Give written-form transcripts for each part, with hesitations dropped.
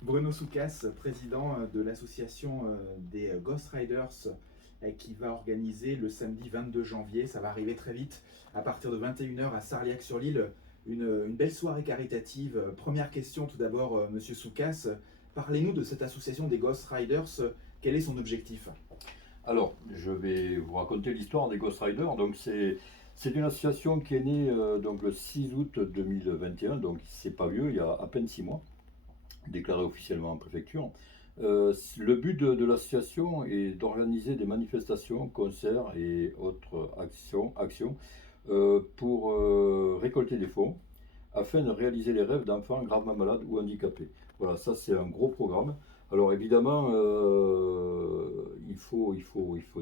Bruno Soukas, président de l'association des Ghost Riders, qui va organiser le samedi 22 janvier, ça va arriver très vite, à partir de 21h à Sarliac-sur-l'Île, une belle soirée caritative. Première question tout d'abord, Monsieur Soukas, parlez-nous de cette association des Ghost Riders, quel est son objectif? Alors, je vais vous raconter l'histoire des Ghost Riders. Donc, c'est une association qui est née donc le 6 août 2021, donc c'est pas vieux, il y a à peine 6 mois, déclaré officiellement en préfecture. Le but de l'association est d'organiser des manifestations, concerts et autres actions pour récolter des fonds afin de réaliser les rêves d'enfants gravement malades ou handicapés. Voilà, ça c'est un gros programme. Alors évidemment, il faut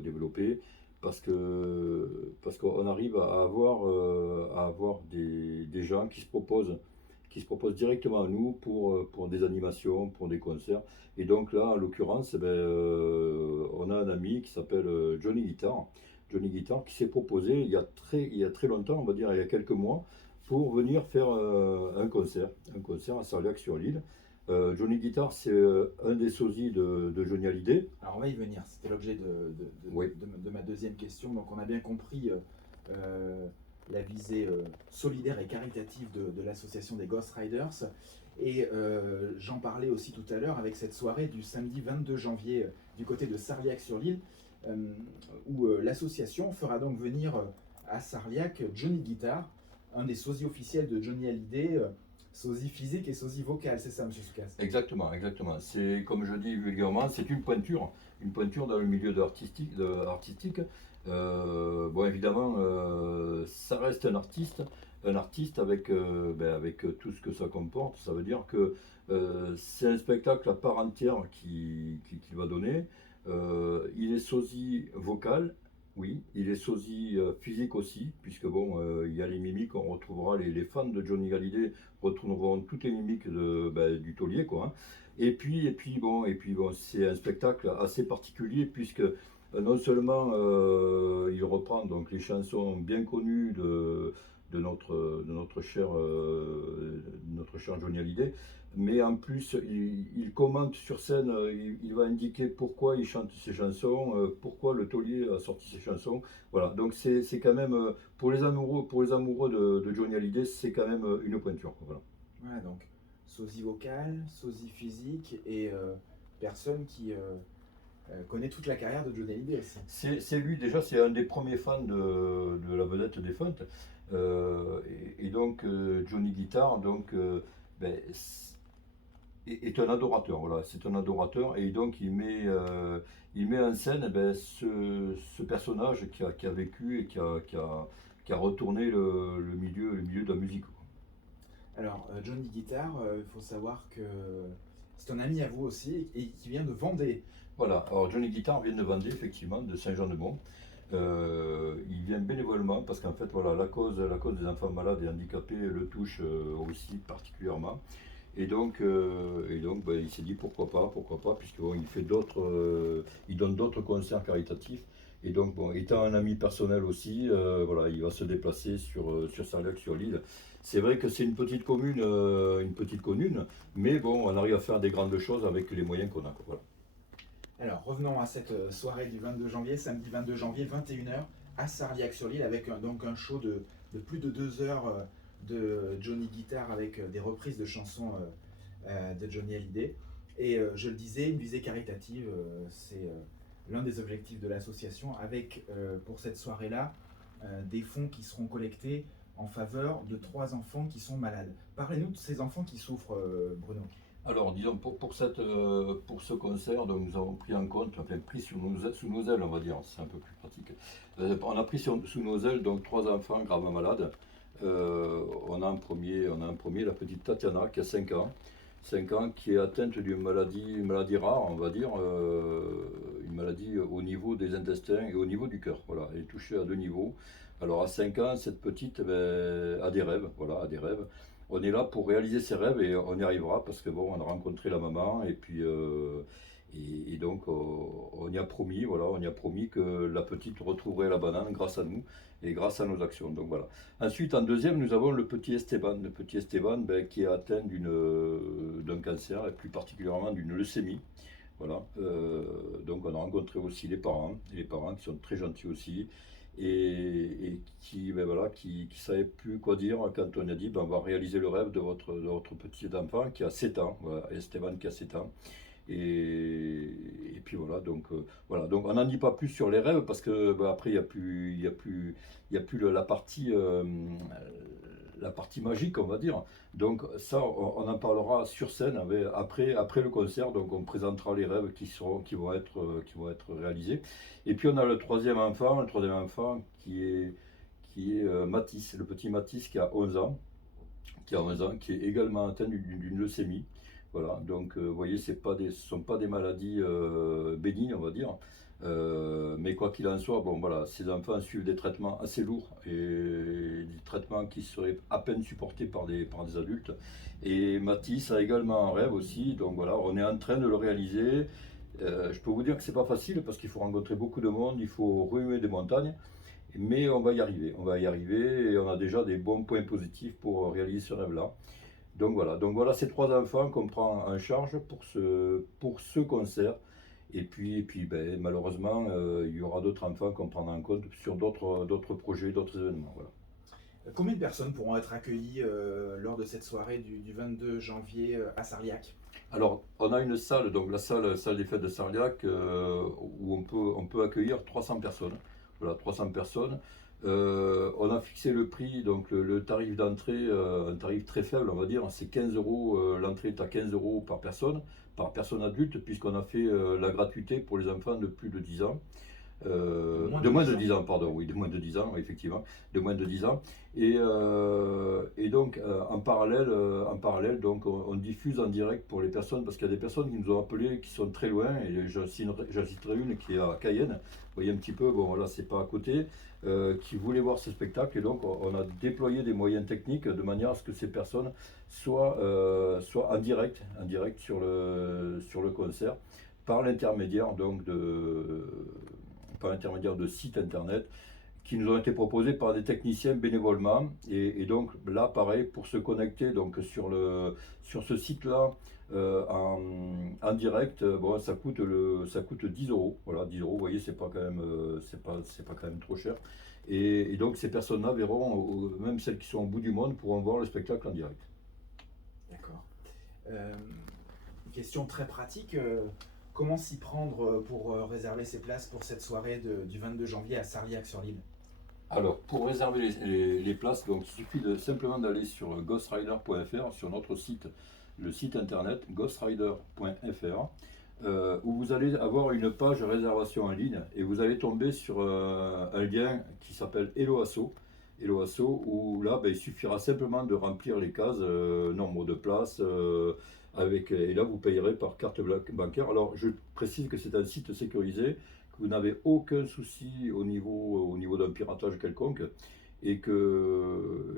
développer parce qu'on arrive à avoir des gens qui se proposent directement à nous pour des animations, pour des concerts. Et donc là, en l'occurrence, on a un ami qui s'appelle Johnny Guitar. Johnny Guitar qui s'est proposé il y a très longtemps, on va dire il y a quelques mois, pour venir faire un concert à Sarliac-sur-l'Île. Johnny Guitar, c'est un des sosies de Johnny Hallyday. Alors on va y venir, c'était l'objet Oui. de ma deuxième question. Donc on a bien compris la visée solidaire et caritative de l'association des Ghost Riders. Et j'en parlais aussi tout à l'heure avec cette soirée du samedi 22 janvier du côté de Sarliac-sur-l'Île, euh, où l'association fera donc venir à Sarliac Johnny Guitar, un des sosies officiels de Johnny Hallyday, sosie physique et sosie vocale, c'est ça, Monsieur Soukas? Exactement, exactement. C'est, comme je dis vulgairement, c'est une pointure dans le milieu artistique. Bon, évidemment, ça reste un artiste avec tout ce que ça comporte. Ça veut dire que c'est un spectacle à part entière qu'il va donner. Il est sosie vocal, oui, il est sosie physique aussi, puisque bon, il y a les mimiques, on retrouvera les fans de Johnny Hallyday retrouveront toutes les mimiques du taulier, quoi, hein. Et puis bon, c'est un spectacle assez particulier puisque non seulement il reprend donc les chansons bien connues de notre cher Johnny Hallyday, mais en plus il commente sur scène, il va indiquer pourquoi il chante ses chansons, pourquoi le taulier a sorti ses chansons. Voilà, donc c'est quand même pour les amoureux de Johnny Hallyday, c'est quand même une pointure, quoi, voilà. Voilà, donc sosie vocale, sosie physique et personne qui connaît toute la carrière de Johnny Hallyday aussi. C'est lui déjà, c'est un des premiers fans de la vedette défunte. Et donc Johnny Guitar donc, ben, est un adorateur. Voilà, c'est un adorateur et donc il met en scène ce personnage qui a vécu et qui a retourné le milieu de la musique, quoi. Alors, Johnny Guitar, il faut savoir que c'est un ami à vous aussi et qui vient de Vendée. Voilà, alors Johnny Guitar vient de Vendée, effectivement, de Saint-Jean-de-Mont. Il vient bénévolement parce qu'en fait, voilà, la cause des enfants malades et handicapés le touche aussi particulièrement. Et donc, il s'est dit pourquoi pas, puisque bon, il donne d'autres concerts caritatifs. Et donc, bon, étant un ami personnel aussi, voilà, il va se déplacer sur Sarlac-sur-l'Île. C'est vrai que c'est une petite commune, mais bon, on arrive à faire des grandes choses avec les moyens qu'on a, quoi, voilà. Alors, revenons à cette soirée du 22 janvier, samedi 22 janvier, 21h, à Sarliac-sur-l'Île, avec donc un show de plus de 2 heures de Johnny Guitar avec des reprises de chansons de Johnny Hallyday. Et je le disais, une visée caritative, c'est l'un des objectifs de l'association, avec pour cette soirée-là des fonds qui seront collectés en faveur de 3 enfants qui sont malades. Parlez-nous de ces enfants qui souffrent, Bruno. Alors, disons, pour ce concert, donc, nous avons pris en compte, enfin pris sous nos ailes, on va dire, c'est un peu plus pratique. On a pris sous nos ailes donc 3 enfants gravement malades. On a un premier, la petite Tatiana, qui a 5 ans. 5 ans, qui est atteinte d'une maladie rare, on va dire, une maladie au niveau des intestins et au niveau du cœur. Voilà, elle est touchée à 2 niveaux. Alors à 5 ans, cette petite a des rêves, voilà, a des rêves. On est là pour réaliser ses rêves et on y arrivera parce que bon, on a rencontré la maman Et donc, on y a promis, voilà, on y a promis que la petite retrouverait la banane grâce à nous et grâce à nos actions. Donc voilà. Ensuite, en deuxième, nous avons le petit Esteban. Le petit Esteban, ben, qui est atteint d'un cancer et plus particulièrement d'une leucémie. Voilà. Donc on a rencontré aussi les parents qui sont très gentils aussi et qui, ben voilà, qui savaient plus quoi dire quand on a dit ben, on va réaliser le rêve de votre petit enfant qui a 7 ans, voilà, Esteban qui a 7 ans. Et puis voilà, donc on n'en dit pas plus sur les rêves parce que bah, après il y a plus la partie magique, on va dire. Donc ça, on en parlera sur scène après le concert. Donc on présentera les rêves qui vont être réalisés. Et puis on a le troisième enfant qui est Mathis, le petit Mathis qui a 11 ans, qui est également atteint d'une leucémie. Voilà, donc vous voyez, ce ne sont pas des maladies bénignes, on va dire. Mais quoi qu'il en soit, bon voilà, ces enfants suivent des traitements assez lourds et des traitements qui seraient à peine supportés par des adultes. Et Mathis a également un rêve aussi, donc voilà, on est en train de le réaliser. Je peux vous dire que c'est pas facile parce qu'il faut rencontrer beaucoup de monde, il faut remuer des montagnes, mais on va y arriver et on a déjà des bons points positifs pour réaliser ce rêve-là. Donc voilà ces trois enfants qu'on prend en charge pour ce concert. Et puis ben, malheureusement, il y aura d'autres enfants qu'on prendra en compte sur d'autres projets, d'autres événements. Voilà. Combien de personnes pourront être accueillies lors de cette soirée du 22 janvier à Sarliac? Alors, on a une salle, donc la salle des fêtes de Sarliac, où on peut accueillir 300 personnes. Voilà, 300 personnes. On a fixé le prix, donc le tarif d'entrée, un tarif très faible, on va dire, c'est 15 euros. L'entrée est à 15 euros par personne adulte, puisqu'on a fait la gratuité pour les enfants de plus de 10 ans. De moins de 10 ans, pardon, oui, de moins de 10 ans, oui, effectivement, de moins de 10 ans. Et donc, en parallèle donc, on diffuse en direct pour les personnes, parce qu'il y a des personnes qui nous ont appelés, qui sont très loin, et j'en citerai une qui est à Cayenne, vous voyez un petit peu, bon là, c'est pas à côté, qui voulait voir ce spectacle, et donc on a déployé des moyens techniques de manière à ce que ces personnes soient en direct sur le concert, par l'intermédiaire donc par l'intermédiaire de sites internet qui nous ont été proposés par des techniciens bénévolement. Et donc là, pareil, pour se connecter donc, sur ce site-là en direct, bon, ça coûte 10 euros. Voilà, 10 euros, vous voyez, c'est pas quand même, c'est pas quand même trop cher. Et donc ces personnes-là verront, même celles qui sont au bout du monde, pourront voir le spectacle en direct. D'accord. Question très pratique. Comment s'y prendre pour réserver ses places pour cette soirée du 22 janvier à Sarliac-sur-l'Île? Alors, pour réserver les places, donc, il suffit simplement d'aller sur ghostrider.fr, sur notre site, le site internet ghostrider.fr, où vous allez avoir une page réservation en ligne et vous allez tomber sur un lien qui s'appelle Helloasso. Helloasso, où là, ben, il suffira simplement de remplir les cases, nombre de places, et là, vous payerez par carte bancaire. Alors, je précise que c'est un site sécurisé, que vous n'avez aucun souci au niveau d'un piratage quelconque, et que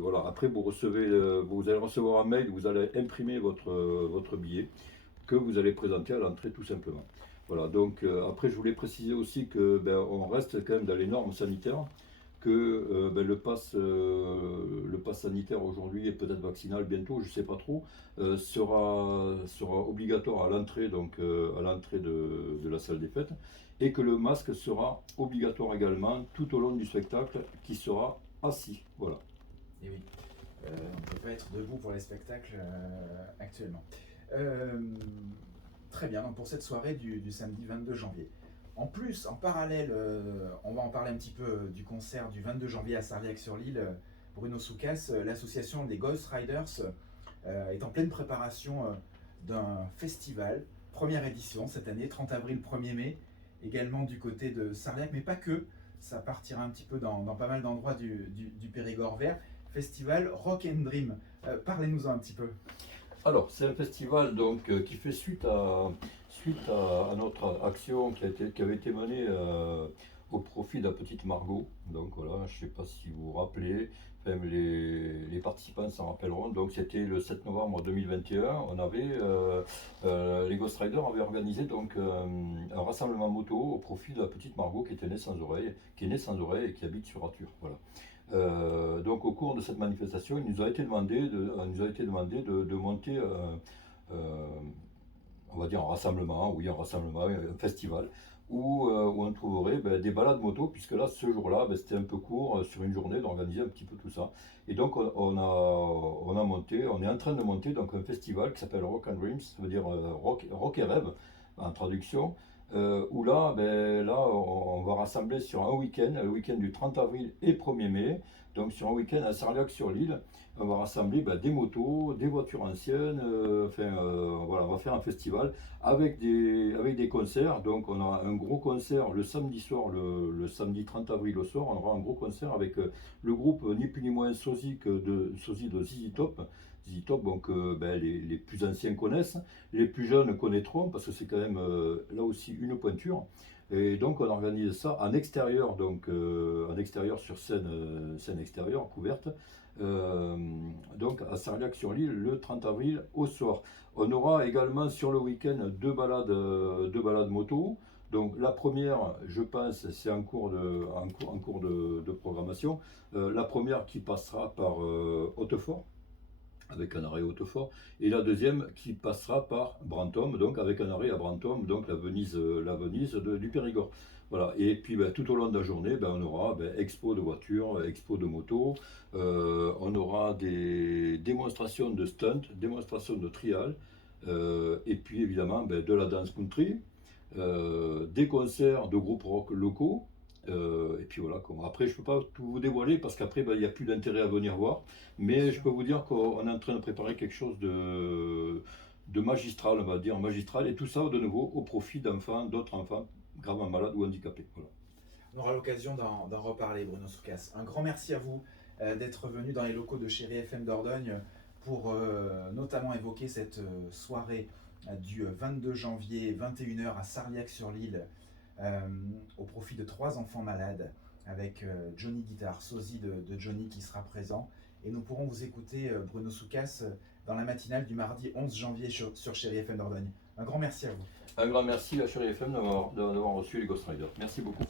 voilà, après vous allez recevoir un mail, vous allez imprimer votre billet que vous allez présenter à l'entrée tout simplement. Voilà, donc après je voulais préciser aussi que ben, on reste quand même dans les normes sanitaires, que ben, le pass sanitaire aujourd'hui et peut-être vaccinal bientôt, je ne sais pas trop, sera obligatoire à l'entrée à l'entrée de la salle des fêtes, et que le masque sera obligatoire également tout au long du spectacle, qui sera assis. Voilà. Et oui, on ne peut pas être debout pour les spectacles actuellement. Très bien, donc pour cette soirée du samedi 22 janvier. En plus, en parallèle, on va en parler un petit peu du concert du 22 janvier à Sarliac-sur-l'Île. Bruno Soucas, l'association des Ghost Riders, est en pleine préparation d'un festival, première édition cette année, 30 avril, 1er mai, également du côté de Sarliac, mais pas que, ça partira un petit peu dans pas mal d'endroits du Périgord vert. Festival Rock and Dream, parlez-nous-en un petit peu. Alors, c'est un festival donc, qui fait suite à notre action qui avait été menée au profit de la petite Margot. Donc voilà, je ne sais pas si vous vous rappelez, enfin, les participants s'en rappelleront. Donc c'était le 7 novembre 2021. On avait, les Ghost Riders avaient organisé donc un rassemblement moto au profit de la petite Margot qui était née sans oreille, qui est née sans oreille et qui habite sur Rature. Voilà. Donc au cours de cette manifestation, il nous a été demandé de monter euh, on va dire un rassemblement, oui, un rassemblement, un festival, où on trouverait des balades moto, puisque là, ce jour-là, c'était un peu court sur une journée d'organiser un petit peu tout ça. Et donc, on est en train de monter donc, un festival qui s'appelle Rock and Dreams, ça veut dire rock et rêve, en traduction, où là, on va rassembler sur un week-end, le week-end du 30 avril et 1er mai, donc sur un week-end à Sarliac-sur-l'Île. On va rassembler des motos, des voitures anciennes, voilà, on va faire un festival avec des concerts. Donc on a un gros concert le samedi soir, le samedi 30 avril au soir, on aura un gros concert avec le groupe ni plus ni moins Sosie de ZZ Top. ZZ Top, donc les plus anciens connaissent, les plus jeunes connaîtront parce que c'est quand même là aussi une pointure. Et donc on organise ça en extérieur, donc en extérieur sur scène, scène extérieure couverte, euh, donc à Sarliac-sur-l'Île le 30 avril au soir. On aura également sur le week-end deux balades moto. Donc la première, je pense, c'est en cours de programmation. La première qui passera par Hautefort, avec un arrêt Hautefort, et la deuxième qui passera par Brantôme, donc avec un arrêt à Brantôme, donc la Venise du Périgord. Voilà. Et puis tout au long de la journée, on aura expo de voitures, expo de motos, on aura des démonstrations de stunt, démonstrations de trial, et puis évidemment de la dance country, des concerts de groupes rock locaux. Et puis voilà, après je peux pas tout vous dévoiler parce qu'après il n'y a plus d'intérêt à venir voir, mais je peux vous dire qu'on est en train de préparer quelque chose de magistral, on va dire magistral, et tout ça de nouveau au profit d'enfants, d'autres enfants gravement malades ou handicapés. Voilà. On aura l'occasion d'en reparler, Bruno Soucas. Un grand merci à vous d'être venu dans les locaux de Chéri FM Dordogne pour notamment évoquer cette soirée du 22 janvier 21h à Sarliac-sur-l'Île au profit de 3 enfants malades avec Johnny Guitar, sosie de Johnny qui sera présent. Et nous pourrons vous écouter, Bruno Soucas, dans la matinale du mardi 11 janvier sur Chéri FM Dordogne. Un grand merci à vous. Un grand merci à Chéri FM d'avoir reçu les Ghost Riders. Merci beaucoup.